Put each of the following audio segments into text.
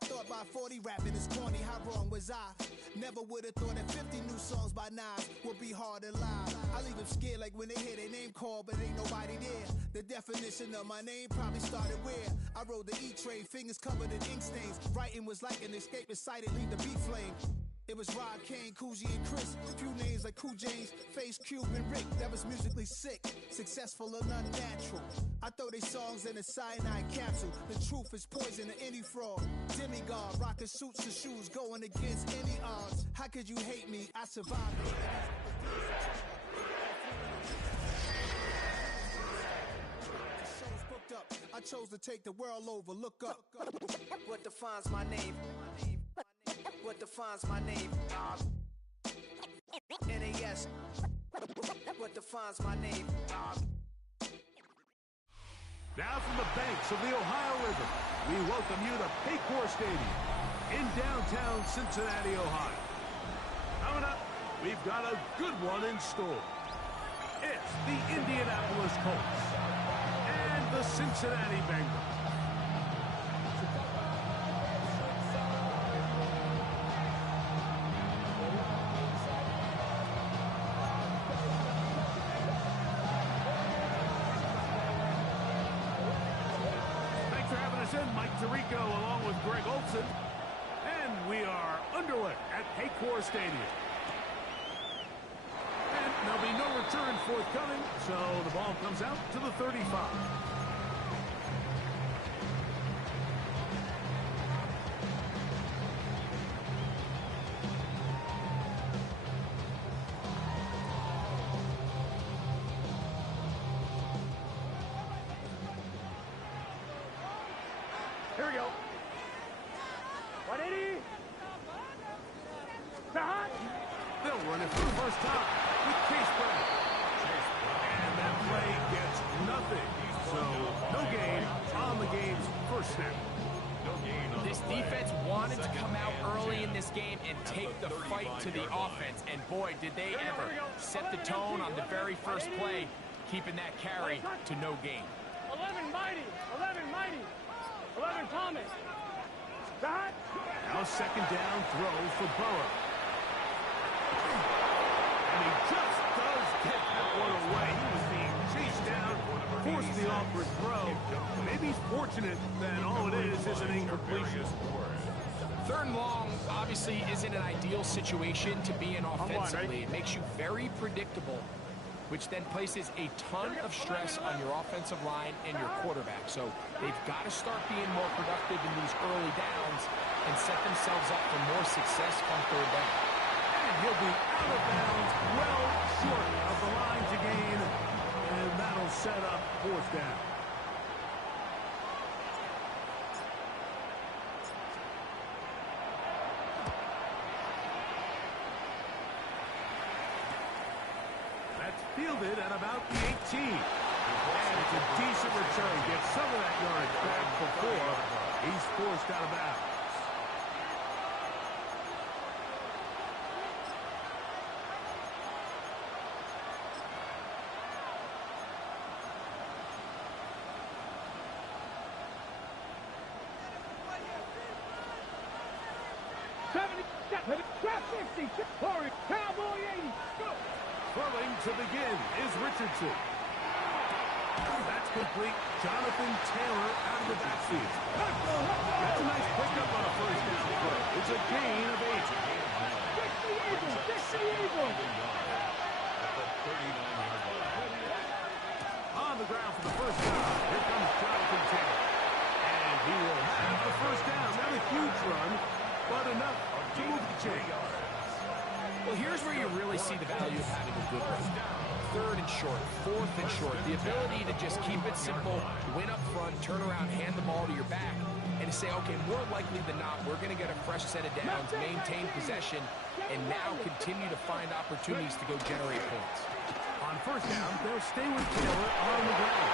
I thought by 40 rapping is corny, how wrong was I? Never would have thought that 50 new songs by Nas would be hard to live. I leave them scared like when they hear their name called, but ain't nobody there. The definition of my name probably started where I rode the E-train, fingers covered in ink stains. Writing was like an escape excited, leave the beat flame. It was Rod, Kane, Coogee, and Chris. Few names like Cool James, Face, Cube, and Rick. That was musically sick, successful and unnatural. I throw they songs in a cyanide capsule. The truth is poison to any fraud. Demigod, rocking suits and shoes, going against any odds. How could you hate me? I survived. Show's booked up. I chose to take the world over. Look up. What defines my name? What defines my name? NAS. What defines my name? Now from the banks of the Ohio River, we welcome you to Paycor Stadium in downtown Cincinnati, Ohio. Coming up, we've got a good one in store. It's the Indianapolis Colts and the Cincinnati Bengals. Mike Tirico along with Greg Olson, and we are underway at Paycor Stadium. And there'll be no return forthcoming, so the ball comes out to the 35. Here we go. 180. They'll run it for the first time with Case Brown. And that play gets nothing. So no gain on the game's first snap. This defense wanted to come out early in this game and take the fight to the offense. And boy, did they ever set the tone on the very first play, keeping that carry to no gain. 11 mighty. 11 mighty. 11 Thomas. Now second down throw for Burrow. And he just does get that one away. He was being chased down, forced the awkward throw. Maybe he's fortunate that all it is an incompletion. Third and long obviously isn't an ideal situation to be in offensively. It makes you very predictable, which then places a ton of stress on your offensive line and your quarterback. So they've got to start being more productive in these early downs and set themselves up for more success on third down. And he'll be out of bounds, well short of the line to gain, and that'll set up fourth down. Fielded at about the 18. And it's a decent return. Gets some of that yardage back before he's forced out of bounds. Trap 60. Cowboy 80. Go. Throwing to begin is Richardson. That's complete. Jonathan Taylor out of the backfield. That's a nice pickup on a first down play. It's a gain of 8. Fix the Eagle. Fix the Eagle. On the ground for the first down. Here comes Jonathan Taylor. And he will have the first down. Not a huge run, but enough to move the chain. Well, here's where you really see the value of having a good run. Third and short, fourth and short. The ability to just keep it simple, win up front, turn around, hand the ball to your back, and to say, okay, more likely than not, we're going to get a fresh set of downs, maintain possession, and now continue to find opportunities to go generate points. On first down, they'll stay with Taylor on the ground.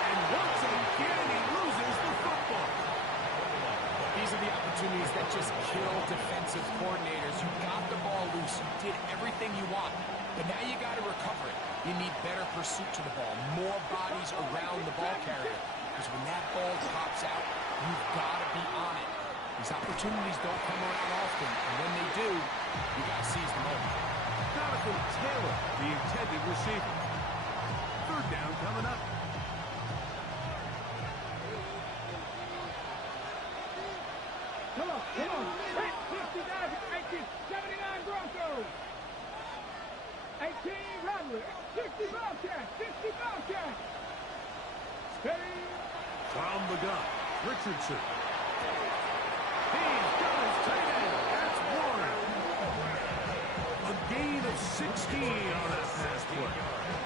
And once again, he loses the football. These are the opportunities that just kill defensive coordinators. You got the ball loose. You did everything you want. But now you got to recover it. You need better pursuit to the ball. More bodies around the ball carrier. Because when that ball pops out, you've got to be on it. These opportunities don't come around often, and when they do, you got to seize the moment. Jonathan Taylor, the intended receiver. Third down coming up. Come on, come on. 59, 18, 79 Broncos. 18 Rattler, 60 Bobcats, 60 Bobcats. Steady. From the gun, Richardson. He's got his tight end. That's one. A gain of 16 on that pass play.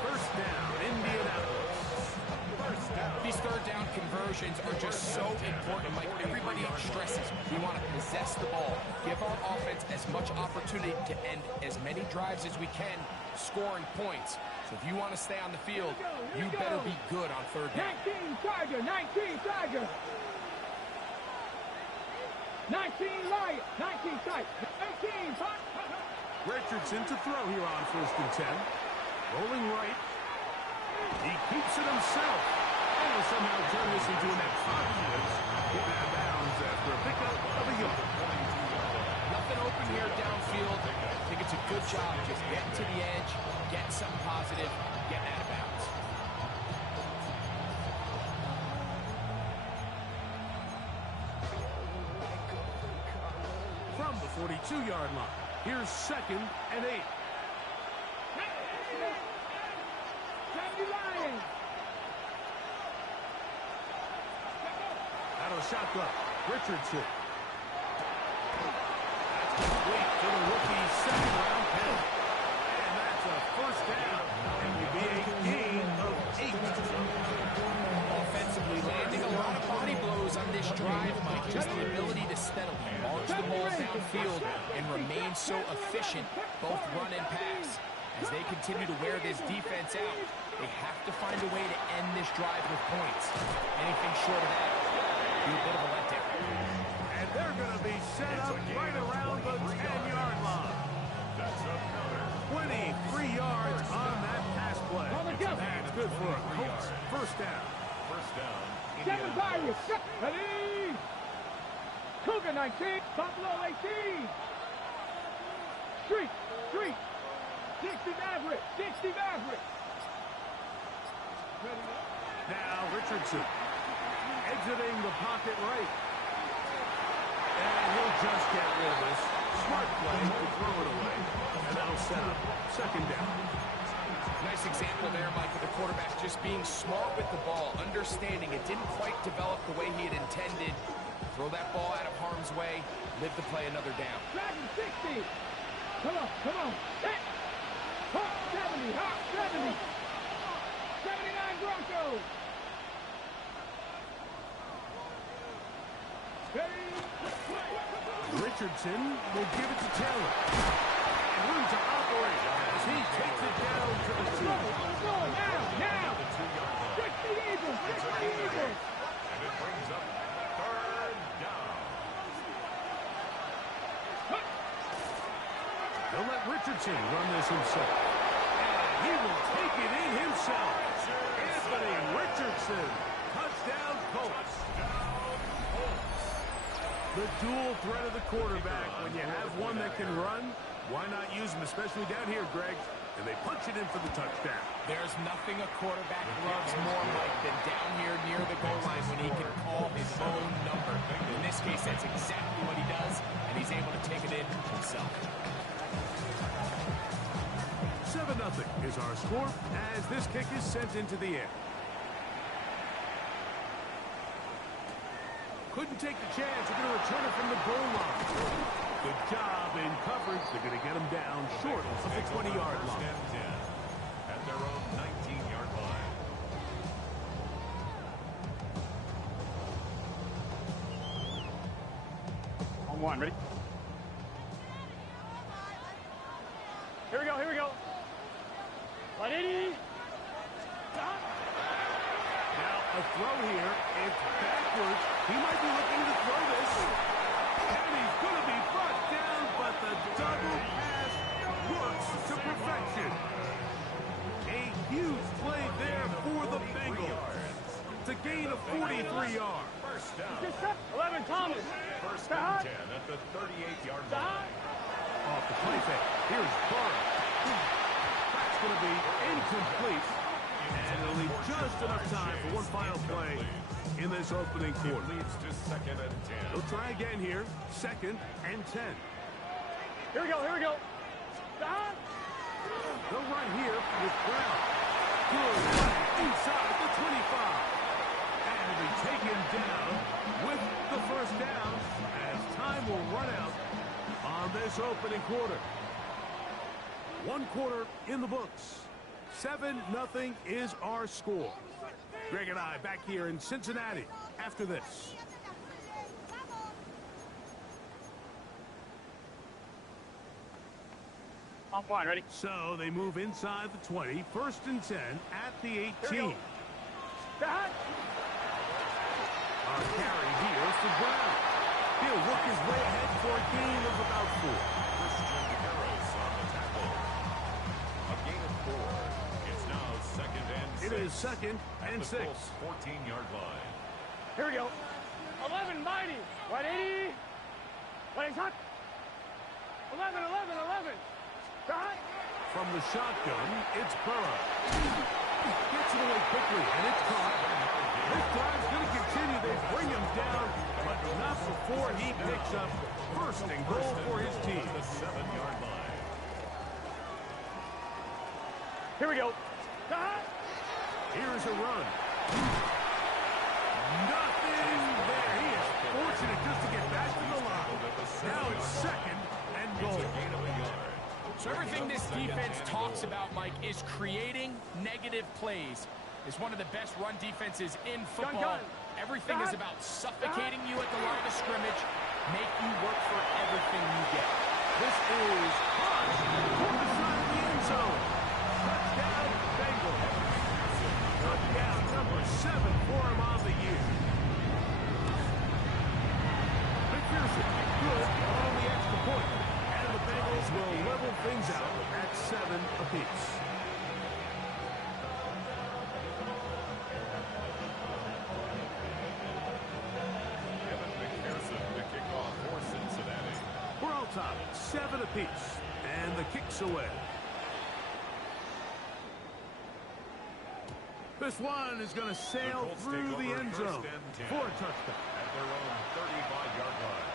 First down, Indianapolis. These third down conversions are just so important. Like everybody stresses, we want to possess the ball, give our offense as much opportunity to end as many drives as we can, scoring points. So if you want to stay on the field, you better be good on third down. 19 Tiger, 19 Tiger. 19 Lion, 19 Tiger, 18 Pop. Richardson to throw here on 1st and 10. Rolling right. He keeps it himself. And will somehow turn this into an extra. Get out of bounds after a pickup of a yard. Nothing open here downfield. I think it's a good job just getting to the edge, getting something positive, getting out of bounds. From the 42-yard line, here's 2nd and 8. Out of shotgun, Richardson. That's complete to the rookie 2nd-round pick. And that's a first down. And will be a gain of 8. Offensively, landing a lot of body blows on this drive, Mike. Just the ability to steadily march the ball downfield and remain so efficient, both run and pass. As they continue to wear this defense out, they have to find a way to end this drive with points. Anything short of that, be a bit of a letdown. And they're going to be set up right around the 10-yard line. 23 yards on that pass play. That's good for a Colts. First down. 7 Tigers, ready. Cougar 19, Buffalo 18. Street, 60 Maverick, 60 Maverick. Now Richardson exiting the pocket right. And he'll just get rid of this. Smart play to throw it away. And that'll set up 2nd down. Nice example there, Mike, of the quarterback just being smart with the ball, understanding it didn't quite develop the way he had intended. Throw that ball out of harm's way, live to play another down. Dragon 60. Come on, come on. Hawk 70, Hawk 70. 79 Broncos. Richardson will give it to Taylor. And room to operate as he takes it down to the 2. Now. 60 Eagles, 60 Eagles. And it brings up 3rd down. They'll let Richardson run this himself. And he will take it in himself. Anthony Richardson. Touchdown Colts. The dual threat of the quarterback. When you have one that can run, why not use him, especially down here, Greg? And they punch it in for the touchdown. There's nothing a quarterback loves more, Mike, than down here near the goal line when he can call his own number. In this case, that's exactly what he does, and he's able to take it in himself. 7-0 is our score as this kick is sent into the air. Couldn't take the chance. They're going to return it from the goal line. Good job in coverage. They're going to get him down short of the 20-yard line. 10 at their own 19-yard line. On one, ready? Here we go. Ready? Now a throw here. It's backwards. He might be looking to throw this. And he's going to be brought down, but the double pass works to perfection. A huge play there for the Bengals. It's a gain of 43 yards. First down. 11 Thomas. First First and 10 at the 38-yard line. Off the play fake. Here's Burrow. That's going to be incomplete. And it'll leave just enough time for one final play in this opening quarter. It leads to second and 10. They'll try again here. Second and 10. Here we go, here we go. They'll run here with Brown. Good inside the 25. And will be taken down with the first down as time will run out on this opening quarter. One quarter in the books. 7-0 is our score. Greg and I back here in Cincinnati after this. I'm fine, ready? So they move inside the 20. First and 10 at the 18. Our carry here for Brown. He'll work his way ahead for a gain of about 4. Christian Harris on the tackle. A gain of 4. It's now second and 6. It is second and 6. 14-yard line. Here we go. 11, mighty. 180. 180, hot. 11, 11, 11. Right. From the shotgun, it's Burrow. Gets it away quickly, and it's caught. This drive's going to continue. They bring him down, but not before he picks up first and goal for his team. The 7-yard line. Here we go. Here's a run. Nothing there. He is fortunate just to get back to the line. Now it's second and goal. It's a gain of a yard. So everything this defense talks about, Mike, is creating negative plays. It's one of the best run defenses in football. Everything is about suffocating you at the line of scrimmage, make you work for everything you get. This is caught for the side of the end zone. Touchdown, Bengals. Touchdown number 7 for him on the year. McPherson, good on the extra point. And the Bengals will level things out at 7 apiece. Kevin McPherson, the kickoff for Cincinnati. We're all top, 7 apiece. And the kick's away. This one is going to sail through the end zone for a touchdown. At their own 35-yard line.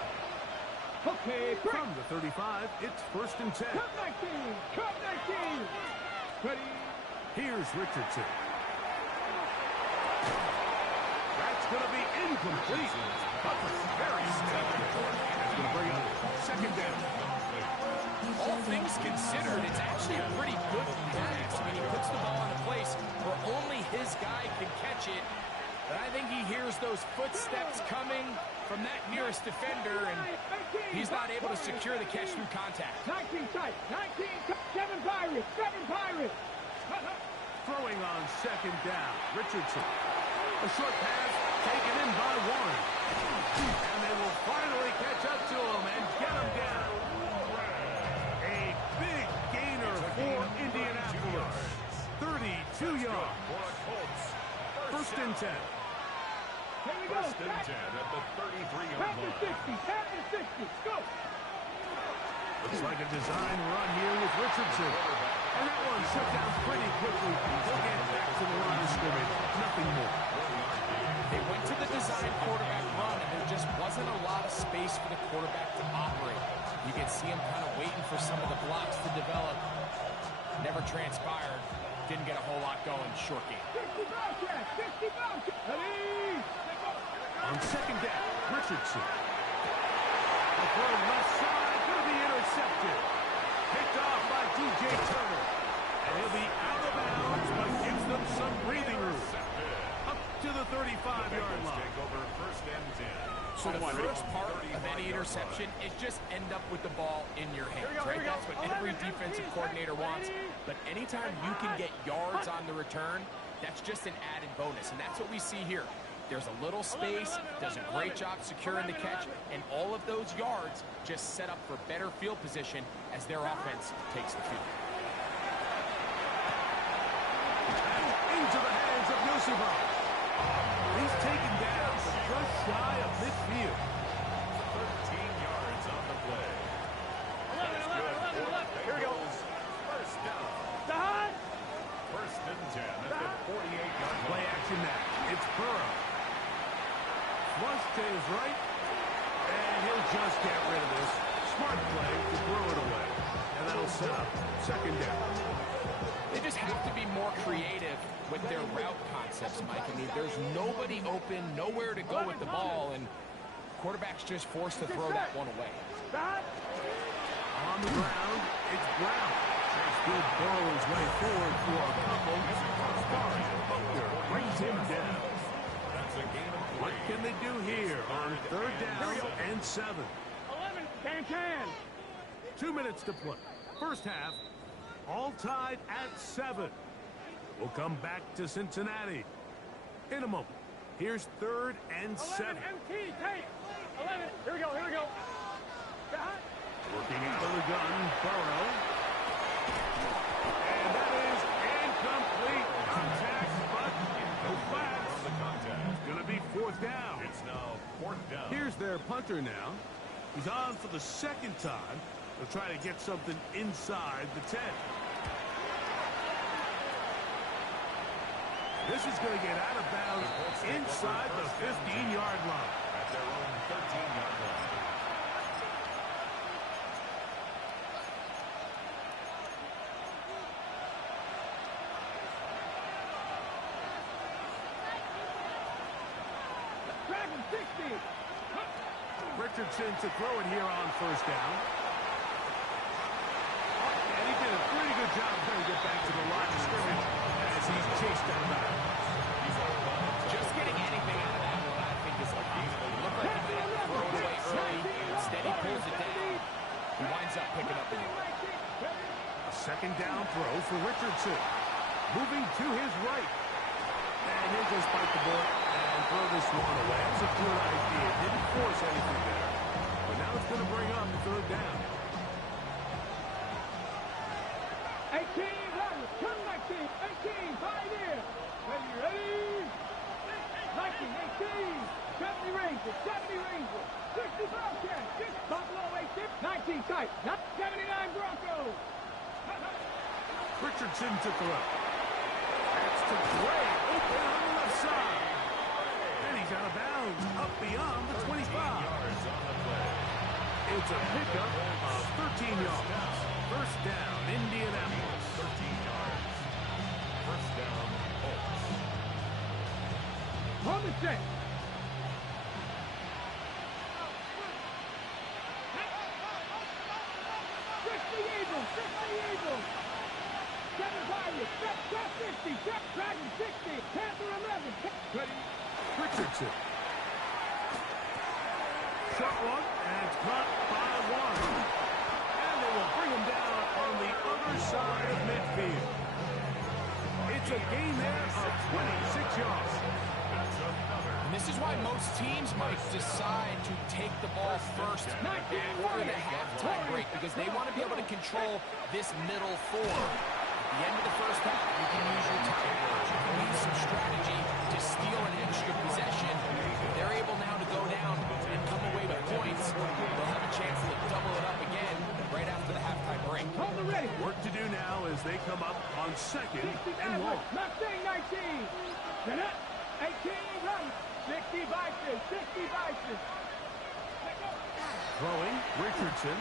Okay, From the 35, it's first and 10. Cut 19. Cut 19. Ready. Here's Richardson. That's going to be incomplete. Butler's very steady. That's going to bring up second down. All things considered, it's actually a pretty good pass. I mean, he puts the ball in a place where only his guy can catch it. But I think he hears those footsteps coming from that nearest defender, and he's not able to secure the catch through contact. 19 tight. 19. 7 Pirates. 7 Pirates. Throwing on second down. Richardson. A short pass taken in by Warren. And they will finally catch up to him and get him down. A big gainer for Indianapolis. 32 yards. First and 10. Here we go. First and 10 at the 33-yard Tap to 60. line. Tap to 60. Go. Looks like a design run here with Richardson. And that one shut down pretty quickly. He'll get back to the line of scrimmage. Nothing more. They went to the design quarterback run, and there just wasn't a lot of space for the quarterback to operate. You can see him kind of waiting for some of the blocks to develop. Never transpired. Didn't get a whole lot going. Short game. 60 Bobcat. 60 Bobcat. Ready. On second down, Richardson. The throw left side going to be intercepted. Picked off by D.J. Turner. And he'll be out of bounds, but gives them some breathing room. Up to the 35-yard line. Take over first and 10. So the first part of any interception is just end up with the ball in your hands, right? That's what every defensive coordinator wants. But anytime you can get yards on the return, that's just an added bonus. And that's what we see here. There's a little space, does a great job securing the catch, and all of those yards just set up for better field position as their offense takes the field. Into the hands of Yosifov. He's taken down just shy of midfield. Smart play to throw it away. And that'll set up second down. They just have to be more creative with their route concepts, Mike. I mean, there's nobody open, nowhere to go with the ball, and quarterback's just forced to throw that one away. On the ground, it's Brown. Good ball his way forward for a couple. Buckner brings him down. That's a gain of 3. What can they do here on third down and 7? 11, can. 2 minutes to play. First half, all tied at 7. We'll come back to Cincinnati in a moment. Here's third and 7. 11, MT, take. 11, here we go. Working out of the gun, Burrow. And that is incomplete. Contact, but no flags. From the contact. It's going to be fourth down. It's now 4th down. Here's their punter now. He's on for the second time. They'll try to get something inside the 10. This is going to get out of bounds inside the 15-yard line. At their own 13-yard line. Dragon 60. Richardson to throw it here on first down. And he did a pretty good job trying to get back to the line of scrimmage as he's chased down the Just getting anything out of that one, I think, is like it looked like he might have to throw it away early. Instead, he pulls it down. He winds up picking up the yard. A second down throw for Richardson. Moving to his right. And he'll just bite the bullet and throw this one away. That's a good idea. Didn't force anything there. But now it's going to bring up third down. 18, run. Turn 19. 18, 5 here. Ready. 19, 18. 70 Rangers. 70 Rangers. 60 Bobcats. 6 Buffalo 18. 19 tight. 79 Broncos. Richardson to throw. That's to Gray. Open on the left side. And he's out of bounds. Up beyond the 25. Yards on the play. It's a pickup of 13 yards. First down, Indianapolis. 13 yards. First down, Colts. On the set. Eagles. 7 Tigers. 50. Dragon 60. Panther 11. Richardson. Shot one, and it's caught by one. And they will bring him down on the other side of midfield. It's a gain there of 26 yards. And this is why most teams might decide to take the ball first after the halftime break, because they want to be able to control this middle four. At the end of the first half, you can use your timeouts, you can use some strategy to steal an extra possession. They're able now to go down and come away with points. They'll have a chance to double it up again right after the halftime break. Hold the ready. Work to do now as they come up on second and long. Mustang 19. 18 run. 60 Bison. 60 Bison. Throwing, Richardson.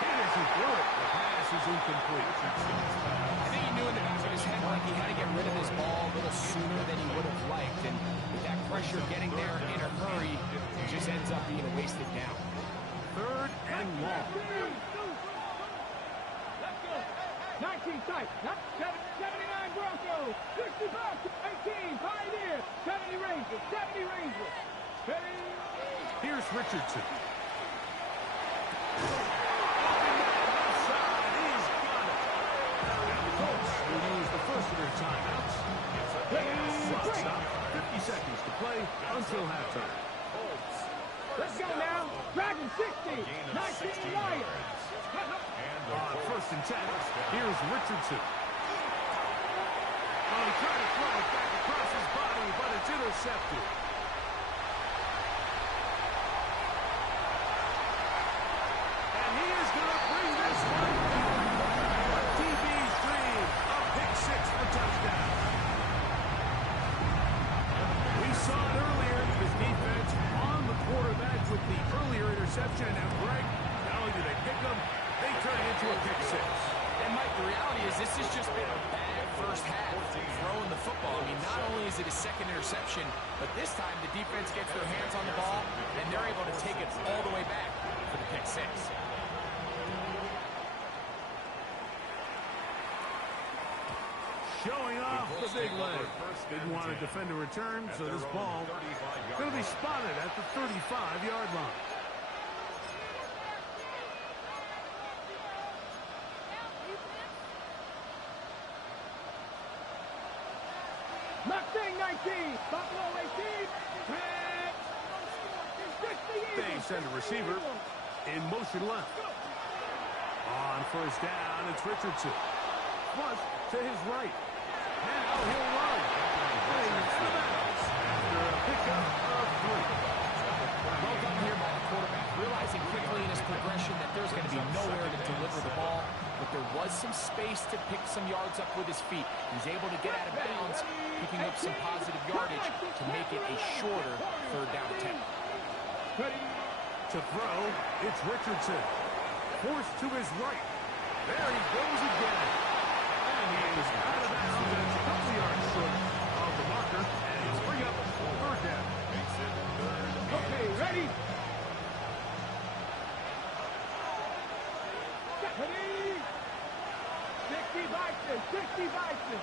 And as he threw it, the pass is incomplete. I think he knew in the back of his head like he had to get rid of this ball a little sooner than he would have liked. And with that pressure getting there in a hurry, it just ends up being a wasted down. Third and long. Let's go. 19 tight. 79 Broncos. 60 bucks. 18. Pioneer. 70 Rangers. 70 Rangers. Here's Richardson. First of their timeouts. Clock stop. 50 seconds to play until halftime. Let's go now. Dragon 60. 19 Lions. First and 10. Here's Richardson. Oh, he tried to throw it back across his body, but it's intercepted. And he is going to bring this one down. DB's dream. Pick 6 for touchdown. We saw it earlier. His defense on the quarterback with the earlier interception. And Greg, only do they pick them, they turn it into a pick six. And Mike, the reality is this has just been a bad first half throwing the football. I mean, not only is it a second interception, but this time the defense gets their hands on the ball, and they're able to take it all the way back for the pick six. Showing off the big leg. Didn't want to defend a return, so this ball going to be spotted at the 35-yard line. Mustang 19, Buffalo 18, red, 60. They send a receiver in motion left. On first down, it's Richardson. Flush to his right. Now he'll run. Playing out of bounds after a pickup of 3. Well done here by the quarterback, realizing quickly in his progression that there's going to be nowhere to deliver the ball, but there was some space to pick some yards up with his feet. He's able to get out of bounds, picking up some positive yardage to make it a shorter third down attempt. To throw, it's Richardson. Forced to his right. There he goes again. And he is out of bounds and a couple yards short of the marker. And it's bring up third down. Makes it third. Okay, ready? Ready? 60 Bison, 60 Bison.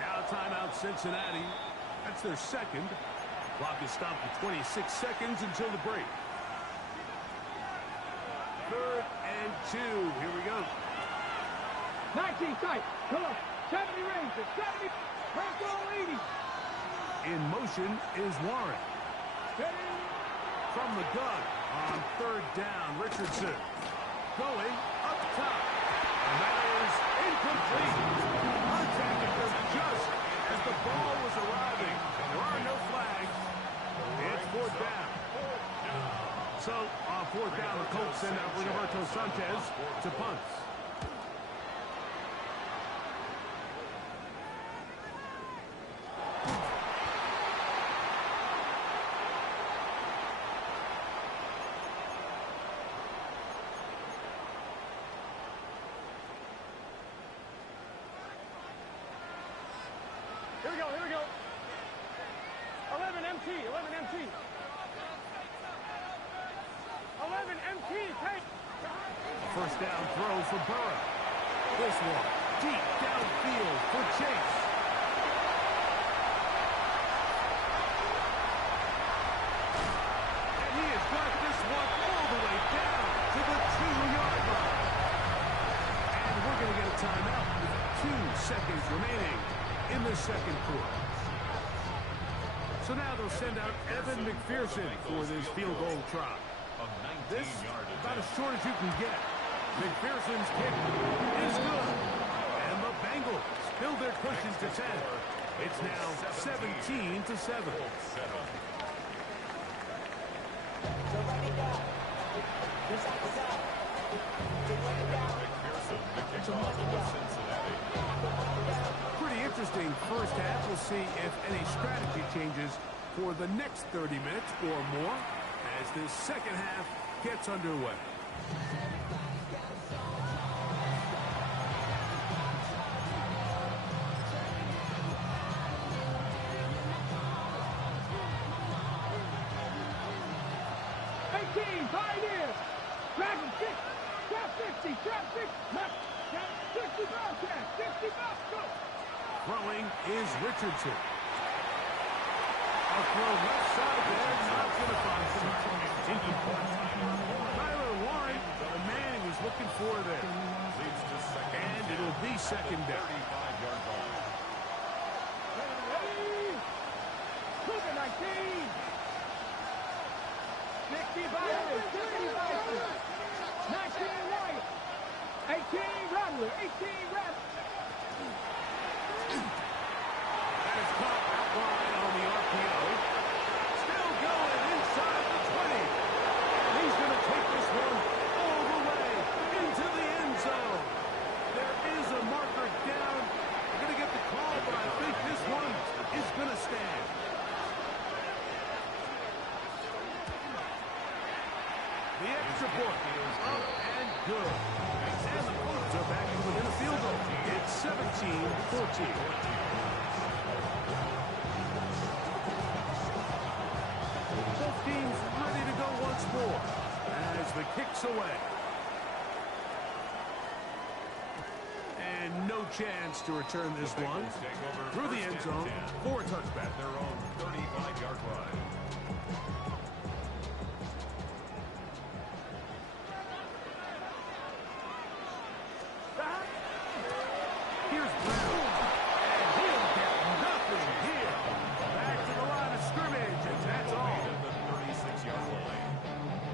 Now timeout Cincinnati. That's their second. Clock is stopped at 26 seconds until the break. 3rd and 2. Here we go. 19 tight. Come on. 70 range. 70. Break all 80. In motion is Warren. Ready? From the gun on 3rd down, Richardson. Going up top. And that is incomplete. Contact occurred just as the ball was arriving. There are no flags. It's 4th down. So, on 4th down, the Colts send out Roberto Sanchez to punt. Here we go, here we go. 11 MT, 11 MT. 11 MT, take. First down throw for Burrow. This one deep downfield for Chase. And he has got this one all the way down to the 2-yard line. And we're going to get a timeout with 2 seconds remaining in the second quarter. So now they'll send out Evan McPherson for this field goal try. This about as short as you can get. McPherson's kick is good. And the Bengals build their cushion to 10. It's now 17-7. Pretty interesting first half. We'll see if any strategy changes for the next 30 minutes or more as this second half gets underway. Pioneers! Dragon 6, trap 50, trap 6, trap 60 Bobcat, 60 Bob, go! Throwing is Richardson. A throw left side there, not going to find some. Tyler Warren, the man he was looking for there. And it'll be second down. Ready? Cougar 19! 60 Bison, 60 Bison, 19 White, 18 Rattler, 18 Rattler. That is caught outline on the RPO. Still going inside the 20. He's going to take this one all the way into the end zone. There is a marker down. They're going to get the call Both teams ready to go once more as the kick's away. And no chance to return this one through the end zone for a touchback. Their own 35-yard line. Here's Brown, and he'll get nothing here. Back to the line of scrimmage, and that's all. The 36-yard line.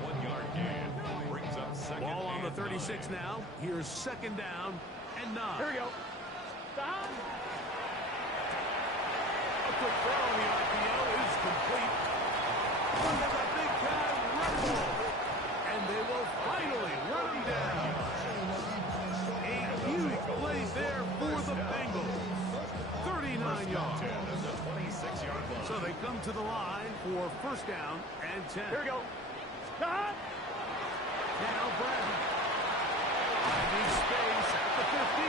1 yard gain brings up second. Ball on the and 36 9. now. Here's second down and 9. Here we go. Stop. A quick throw on the RPO is complete. Under the big time run ball. And they will finally run him down. A huge play there for the Bengals. 39 yards. The 26-yard line. So they come to the line for first down and 10. Here we go. Stop. Now Brown. Finding space at the 15.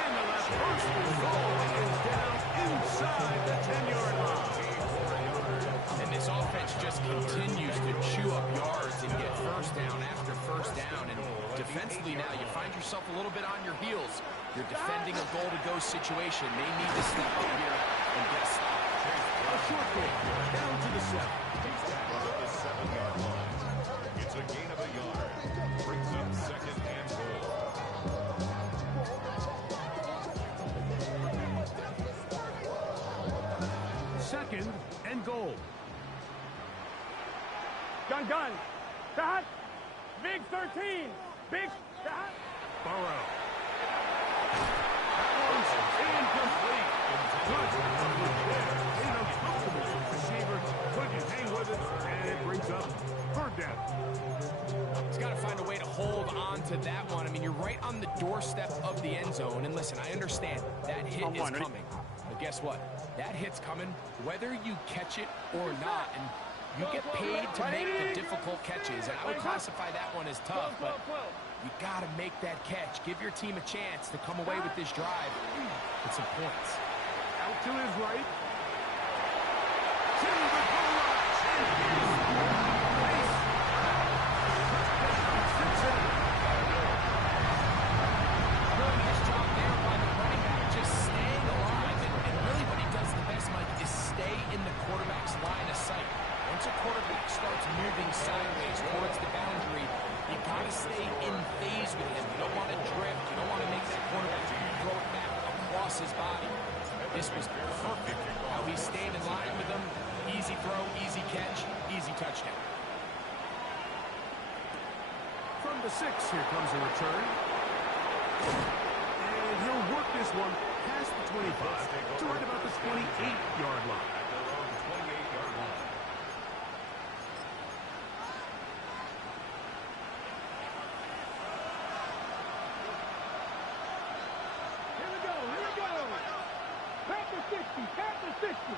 And the left first and goal is down inside the 10-yard line. And this offense just continues to chew up yards and get first down after first down. And defensively now, you find yourself a little bit on your heels. You're defending a goal-to-go situation. They need to step up here and get a stop. A short kick down to the 7. He's tackled at the 7-yard line. It's a gain of a yard. Brings up second and goal. Second and goal. Gun. Stop. Big 13. Big. Stop. Burrow. That one's incomplete. In a comfortable receiver. Couldn't hang with it, and it brings up third down. He's got to find a way to hold on to that one. I mean, you're right on the doorstep of the end zone. And listen, I understand that hit is coming. But guess what? That hit's coming whether you catch it or not. And you get paid to make the difficult catches. And I would classify that one as tough, but you got to make that catch. Give your team a chance to come away with this drive with some points. Out to his right. To the goal line. Really nice job there by the running back, just staying alive. And really what he does the best, Mike, is stay in the quarterback's line of sight. Once a quarterback starts moving sideways towards the boundary, you got to stay in phase with him. You don't want to drift. You don't want to make that quarterback throw it back across his body. This was perfect. How he stayed in line with him. Easy throw, easy catch, easy touchdown. From the 6, here comes a return. And he'll work this one past the 25 to right about the 28-yard line. At their own 28-yard line. Here we go. Panther 60.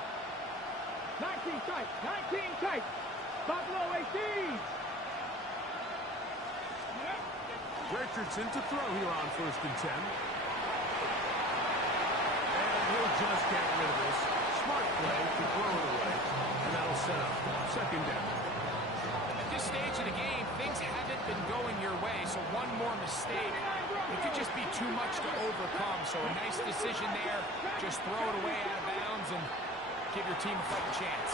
19 tight. Buffalo 18. Richardson to throw here on first and 10. And he'll just get rid of this. Smart play to throw it away. And that'll set up second down. At this stage of the game, things haven't been going your way, so one more mistake, it could just be too much to overcome. So a nice decision there. Just throw it away out of bounds and give your team a fighting chance.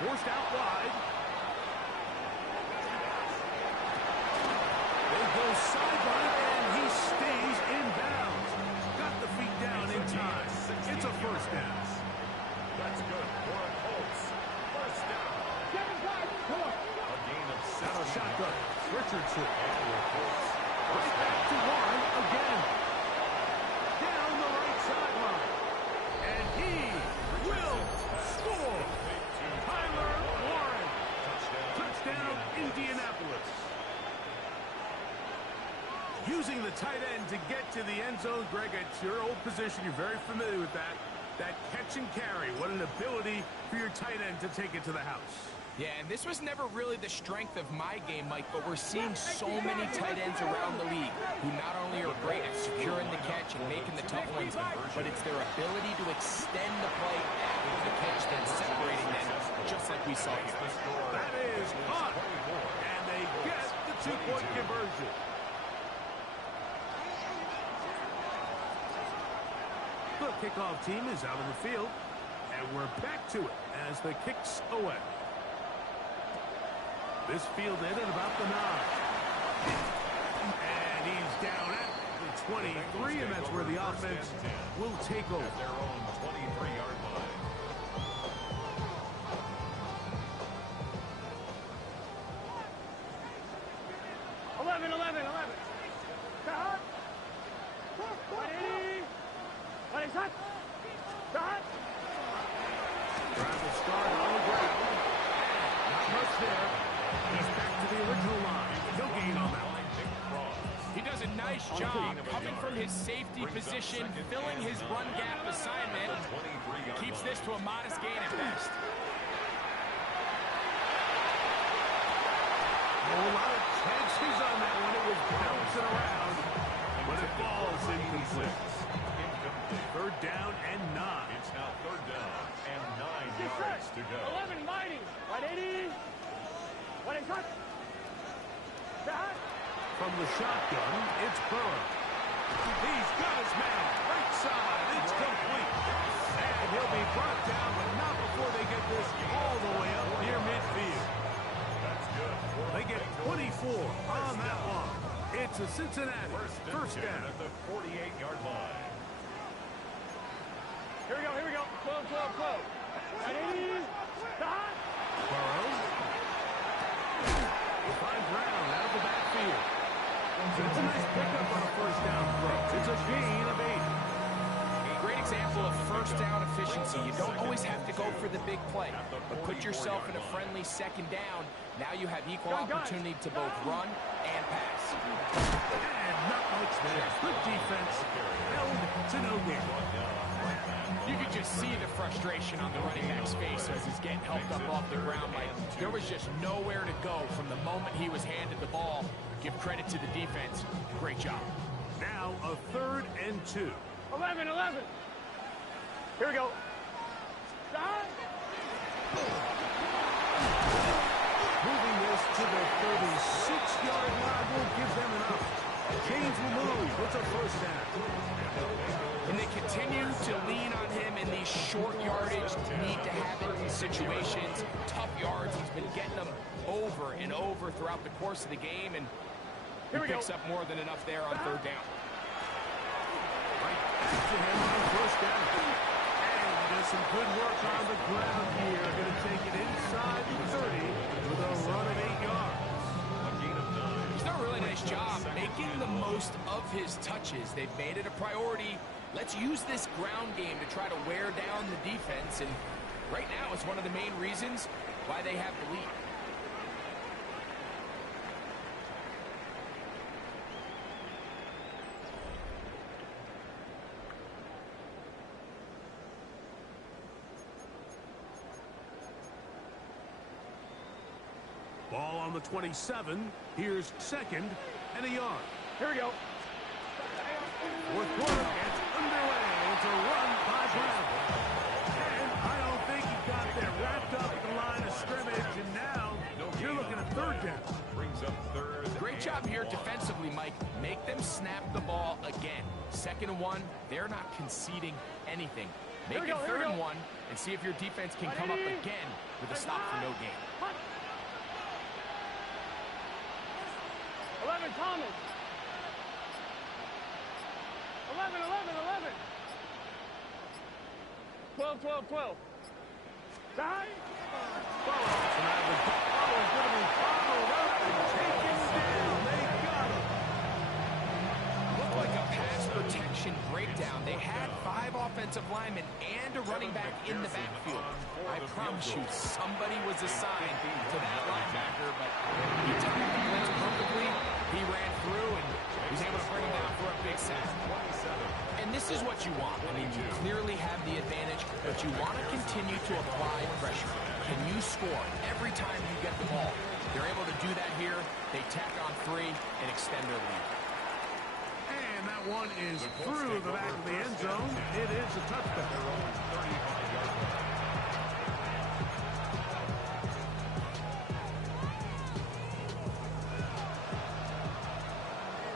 Forced out wide. They go sideline, and he stays in bounds. Got the feet down in time. It's a first down. That's good for a Colts. First down. 7 Come on. A gain of Now a 7. shotgun. Richardson. And the Colts. Right back to Warren again. Down the right sideline. And he will score. Tyler Warren. Touchdown, Indianapolis. Using the tight end to get to the end zone, Greg, it's your old position. You're very familiar with that. That catch and carry. What an ability for your tight end to take it to the house. Yeah, and this was never really the strength of my game, Mike, but we're seeing so many tight ends around the league who not only are great at securing the catch and making the tough ones, but it's their ability to extend the play after the catch that's separating them, just like we saw here. That is caught, and they get the two-point conversion. The kickoff team is out on the field, and we're back to it as the kick's away. This fielded at about the 9. And he's down at the 23, and that's where the offense will take over. At their own 23-yard line. Drive will start on the ground. Not much there. He's back to the original line. No gain on that one. He does a nice job coming from his safety position, filling his run gap assignment. Keeps this to a modest gain at best. A lot of chances on that one. It was bouncing around, but it falls incomplete. Third down and 9. It's now third down and 9 yards to go. 11 mighty. 180. What is that? From the shotgun, it's Burrow. He's got his man. Right side. It's complete. And he'll be brought down, but not before they get this all the way up near midfield. That's good. They get 24 on that one. It's a Cincinnati first down. At the 48-yard line. Here we go. 12. 180. Burrow. Will find Brown out of the backfield. It's a nice pickup on a first down throw. It's a gain of 8. Great example of first down efficiency. You don't always have to go for the big play, but put yourself in a friendly second down. Now you have equal opportunity to both run and pass. And not much there. Good defense. Held to no gain. You could just see the frustration on the running back's face as he's getting helped up off the ground. Like there was just nowhere to go from the moment he was handed the ball. Give credit to the defense. Great job. Now a 3rd and 2. 11. Here we go. Moving this to the 36-yard line will give them enough. Chains will move. It's a first down. And they continue to lean on him in these short yardage, need to have it situations, tough yards. He's been getting them over and over throughout the course of the game, and he picks up more than enough there on third down. Right back to him on first down. And he does some good work on the ground here. Going to take it inside the 30 with a run of 8 yards. He's done a really nice job making the most of his touches. They've made it a priority. Let's use this ground game to try to wear down the defense, and right now it's one of the main reasons why they have the lead. Ball on the 27. Here's 2nd and a yard. Here we go. Fourth quarter gets underway. It's a run by Brown. And I don't think he got there. Wrapped up at the line of scrimmage, and now you're looking at third down. Brings up third. Great job here defensively, Mike. Make them snap the ball again. 2nd and 1, they're not conceding anything. Make it 3rd and 1 and see if your defense can come up again with a stop for no gain. 11, Thomas. 11. 12. Die. Looked like a pass protection breakdown. They had 5 offensive linemen and a running back in the backfield. I promise you, somebody was assigned to that linebacker, but he timed the blitz perfectly. He ran through and was able to bring him down for a big sack. And this is what you want. I mean, you clearly have the advantage, but you want to continue to apply pressure. Can you score every time you get the ball? They're able to do that here. They tack on 3 and extend their lead. And And that one is through the back of the end zone. It is a touchback.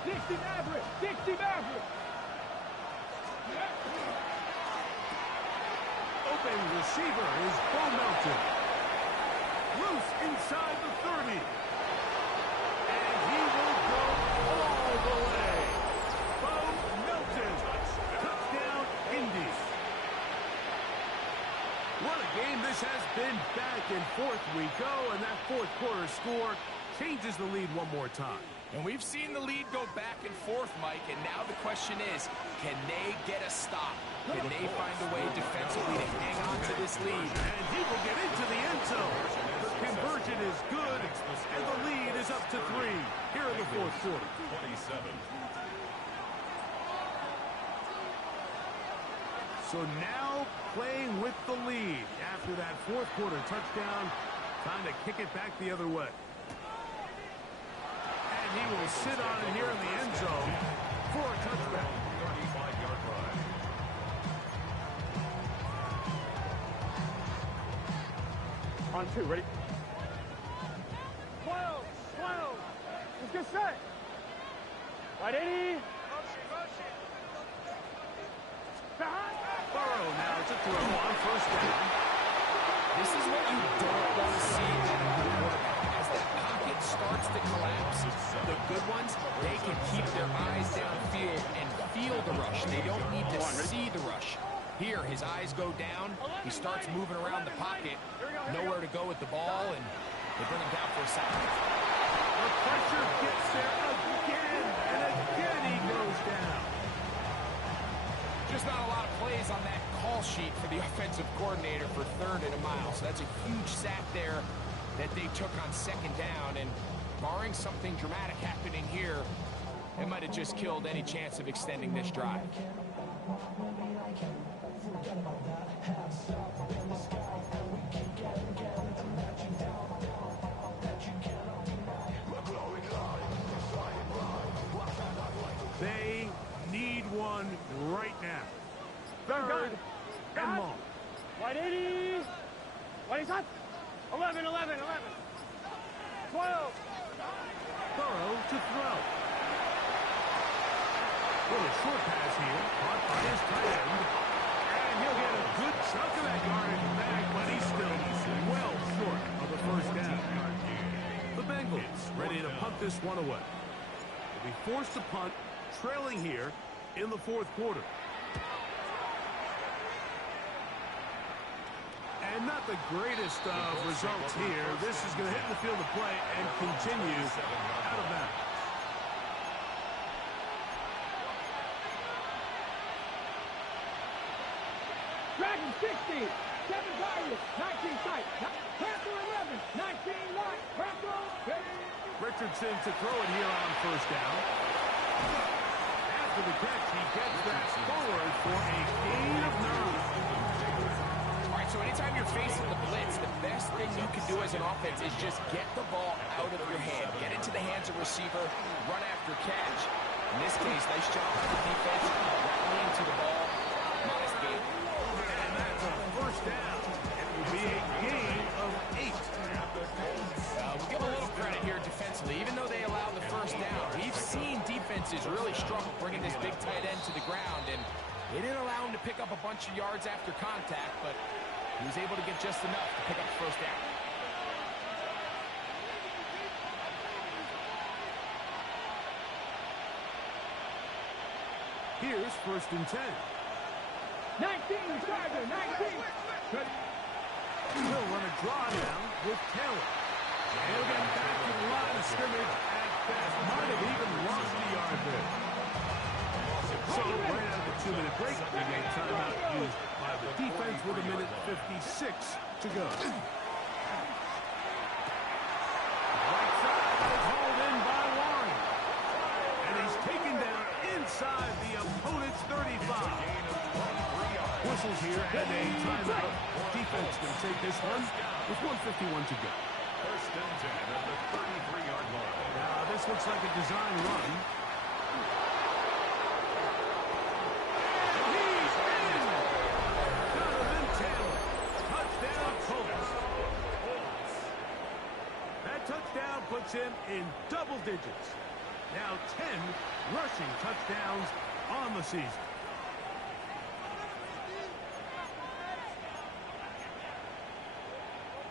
60 Maverick! 60 Maverick! Open receiver is Bo Melton. Loose inside the 30. And he will go all the way. Bo Melton. Touchdown, Indy. What a game this has been. Back and forth we go, and that fourth quarter score changes the lead one more time. And we've seen the lead go back and forth, Mike, and now the question is, can they get a stop? Can they find a way defensively to hang on to this lead? And he will get into the end zone. The conversion is good, and the lead is up to 3 here in the fourth quarter. 27. So now playing with the lead after that fourth quarter touchdown, time to kick it back the other way. And he will sit on it here in the end zone for a touchback. 35-yard line. On 2, ready? 12, 12. Let's get set. Right, 80. Behind. Burrow now to throw on first down. This is what you don't want to see out of the quarterback. As that pocket starts to collapse, the good ones, they can keep their eyes downfield and feel the rush. They don't need to see the rush. Here, his eyes go down. He starts moving around the pocket. Nowhere to go with the ball, and they bring him down for a sack. The pressure gets there again, and again he goes down. Just not a lot of plays on that call sheet for the offensive coordinator for 3rd and a mile. So that's a huge sack there that they took on 2nd down. And barring something dramatic happening here, it might have just killed any chance of extending this drive. They need one right now. 3rd and long. White 80. White is hot. 11, 11, 11. 12. Burrow to throw. Little short pass here, caught by his tight end. And he'll get a good chunk of that yardage back, but he's still well short of the first down. The Bengals ready to punt this one away. They'll be forced to punt, trailing here in the fourth quarter. And not the greatest of results here. This is going to hit the field of play and continue out of bounds. Dragon 60. 7 targets. 19 sight. Panther 11. 19 line. Panther. Richardson to throw it here on first down. After the catch, he gets that forward for a gain of 9. All right, so anytime you're facing the blitz, the best thing you can do as an offense is just get the ball out of your hand. Get into the hands of receiver, run after catch. In this case, nice job by the defense, rallying to the ball. Modest gain. And that's a first down. It will be a gain of 8. We'll give a little credit here defensively. Even though they allowed the first down, we've seen defenses really struggle bringing this big tight end to the ground, and they didn't allow him to pick up a bunch of yards after contact, but he was able to get just enough to pick up the first down. Here's 1st and 10. 19 Tiger. 19. He'll run a draw now with Taylor. And he'll get back to the line of scrimmage at best. Might have even lost the yard there. So right out of the 2-minute break, we get timeout used by the defense with 1:56 to go. Right side is hauled in by Warren. And he's taken down inside the opponent's 35. Whistles here and a timeout. Defense can take this one with 1:51 to go. 1st and 10 at the 33-yard line. Now this looks like a design run. puts him in double digits. Now 10 rushing touchdowns on the season.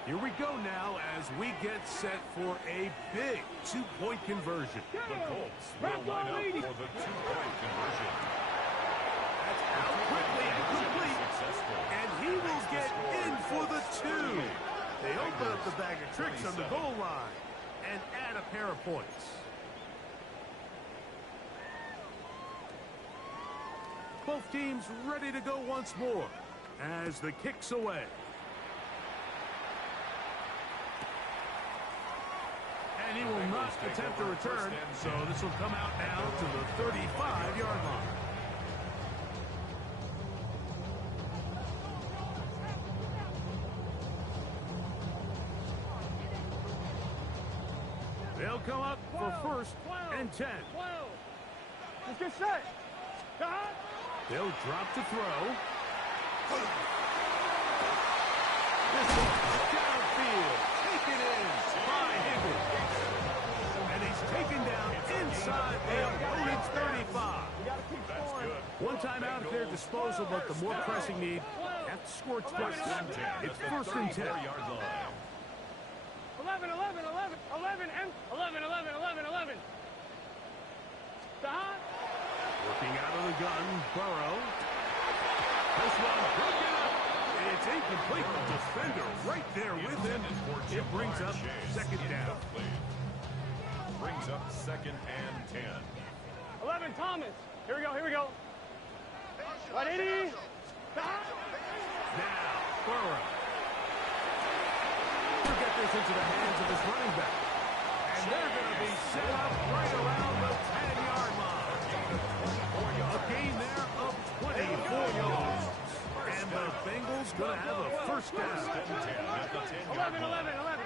Here we go now as we get set for a big two-point conversion. The Colts will line up for the two-point conversion. That's out quickly and complete. And he will get in for the two. They open up the bag of tricks on the goal line and add a pair of points. Both teams ready to go once more as the kick's away. And he will not attempt a return, so this will come out now to the 35-yard line. They'll come up for first and 10. Let's get set. They'll drop to throw. This one downfield, taken in by Higgins. And he's taken down inside the opponent's 35. One timeout at their disposal, but the more pressing need, have to score twice. It's first and 10. 11, 11, 11, 11, and 11, 11, 11, 11. Stop. Working out of the gun, Burrow. This one broken up. It's incomplete. The defender right there with him. It brings up second down. Brings up second and 10. 11, Thomas. Here we go, here we go. 180. Stop. Now, Burrow. He'll get this into the hands of his running back. And they're going to be set up right around the 10-yard line. A gain there of 24 yards. And the Bengals going to have a first down. 11, 11, 11.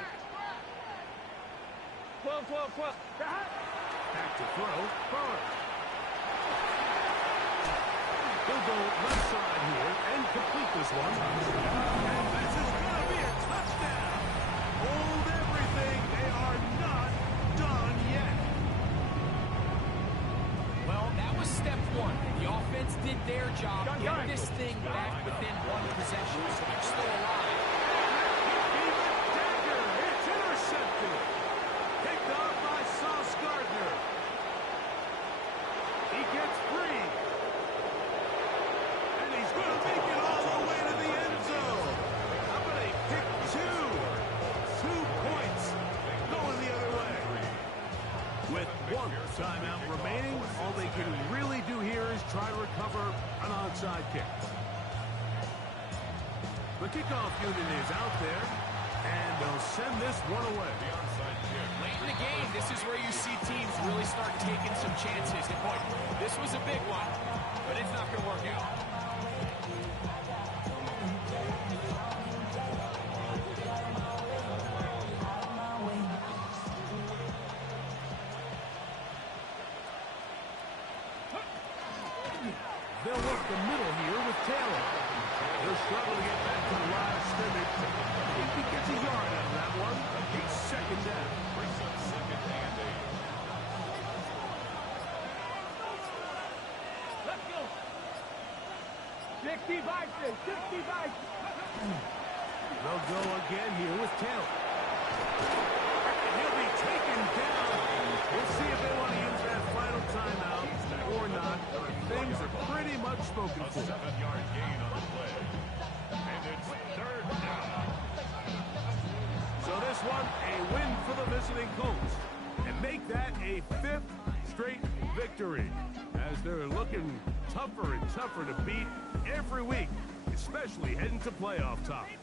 12, 12, 12. Back to throw. Burrow. He'll go left side here and complete this one. And this is going to be a touchdown. Hold everything. They are not done yet. Well, that was step one. The offense did their job. Get this thing back within one possession, so they're still alive. Dagger. It's intercepted. Picked off by Sauce Gardner. He gets free. And he's going to make it all the way to the end zone. How about a pick two? 2 points going the other way. With one timeout remaining, all they can really do here is try to recover an onside kick. The kickoff unit is out there, and they'll send this one away. Late in the game, this is where you see teams really start taking some chances. And boy, this was a big one, but it's not going to work out. They'll work the middle here with Taylor. They'll struggle to get back to the line of scrimmage. I think he gets a yard out of that one. It's second down. Brings up second and 8. Let's go. 60 bites, 60 bites. They'll go again here with Taylor. And he'll be taken down. We'll see if they want to use that final timeout or not. Things are pretty much spoken for. 7-yard gain on the play. And it's third down. So this one, a win for the visiting Colts. And make that a 5th straight victory. As they're looking tougher and tougher to beat every week, especially heading to playoff time.